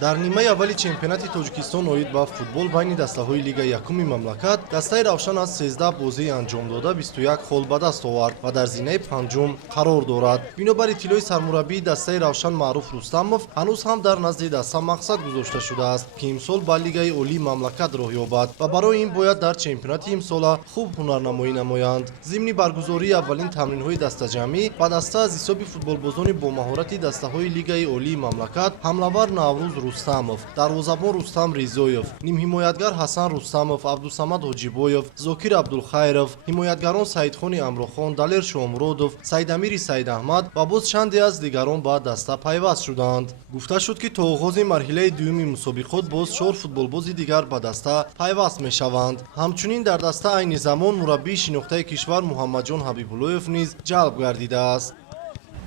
дар нимаи аввали чемпионати Тоҷикистон оид ба футбол байни дастаҳои Лигаи якуми мамлакат дастаи Равшан аз 13 бозӣ анҷом дода 21 хол ба даст овард ва дар зинаи панҷум қарор дорад. Бинобар иттилои сармураббии дастаи Равшан Маъруф Рустамов, ҳанӯз ҳам дар назди даста мақсад гузошта шудааст, ки имсол ба Лигаи олии мамлакат роҳ ёбад ва барои ин бояд дар чемпионати имсола хуб ҳунарнамоӣ намоянд. Зимни баргузории аввалин тамринҳои дастаҷамъӣ ба даста аз ҳисоби футболбозони бо маҳорати дастаҳои Лигаи олии мамлакат ҳамлавар Наврӯз Рустамов, дарвозабон Рустам Ризоев, нимҳимоятгар Ҳасан Рустамов, Абдусамад Ҳоҷибоев, Зокир Абдулхайров, ҳимоятгарон Саидхони Амрохон, Далер Шомуродов, Саидамири Саидаҳмад ва боз чанде аз дигарон ба даста пайваст шуданд. Гуфта шуд, ки то оғози марҳилаи дуюми мусобиқот боз 4 футболбози дигар ба даста пайваст мешаванд. Ҳамчунин дар даста айни замон мураббии шинохтаи кишвар Муҳаммадҷон Ҳабибуллоев низ ҷалб гардидааст.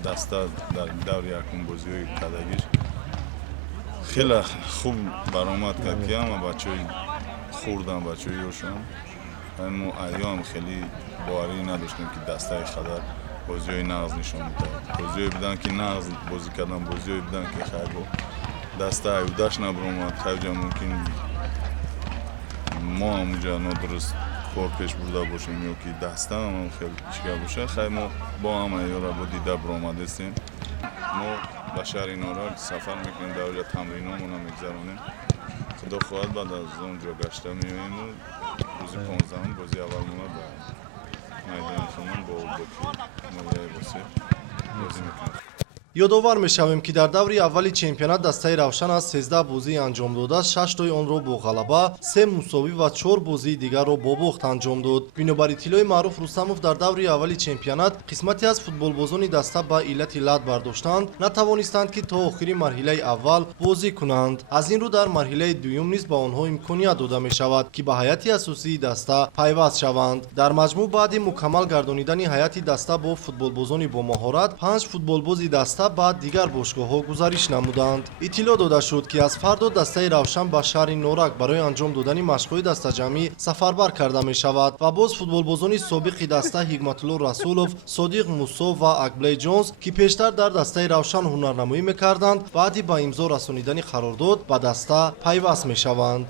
даста дар даври якум бозиҳои кадагиш хеле хуб баромад кард, ки ҳама бачаҳои хурдам, бачаҳои ёшам, мо айём хеле боварӣ надоштем, ки дастаи хадар бозиҳои нағз нишон медиҳад. Бозиҳое буданд, ки нағз бозӣ кардан, бозиҳое буданд, ки хай бо даста айвдаш набаромад, хайҷа мумкин мо ҳамуҷа нодуруст кор пеш бурда бошем, ё ки даста ҳама хел чига боша, хай мо бо ҳама ёра бо дида буромадастем. Мо ба шаҳри Норак сафар мекунем, дар оҷа тамриномона мегзаронем. Худо хоҳад баъд аз он ҷо гашта меоему, рӯзи 15 бозӣ аввал муна ба майдони Хумон бо Олдоки Молияи Восиф бозӣ мекунем. ёдовар мешавем, ки дар даври аввали чемпионат дастаи Равшан аз 13 бозӣ анҷом дода 6 тои онро бо ғалаба, 3 мусовӣ ва 4 бозии дигарро бо бохт анҷом дод. Бинобар иттилои Маъруф Рустамов, дар даври аввали чемпионат қисмате аз футболбозони даста ба иллати лат бардоштанд, натавонистанд, ки то охири марҳилаи аввал бозӣ кунанд. Аз ин рӯ дар марҳилаи дуюм низ ба онҳо имконият дода мешавад, ки ба ҳайати асосии даста пайваст шаванд. Дар маҷмӯъ баъди мукаммал гардонидани ҳайати даста бо футболбозони бо маҳорат, 5 футболбози даста ба дигар бошгоҳҳо гузариш намуданд. Иттилоъ дода шуд, ки аз фардо дастаи Равшан ба шаҳри Норак барои анҷом додани машқҳои дастаҷамъӣ сафарбар карда мешавад ва боз футболбозони собиқи даста Ҳикматулло Расулов, Содиқ Мусо ва Акблей Ҷонс, ки пештар дар дастаи Равшан ҳунарнамоӣ мекарданд, баъди ба имзо расонидани қарордод ба даста пайваст мешаванд.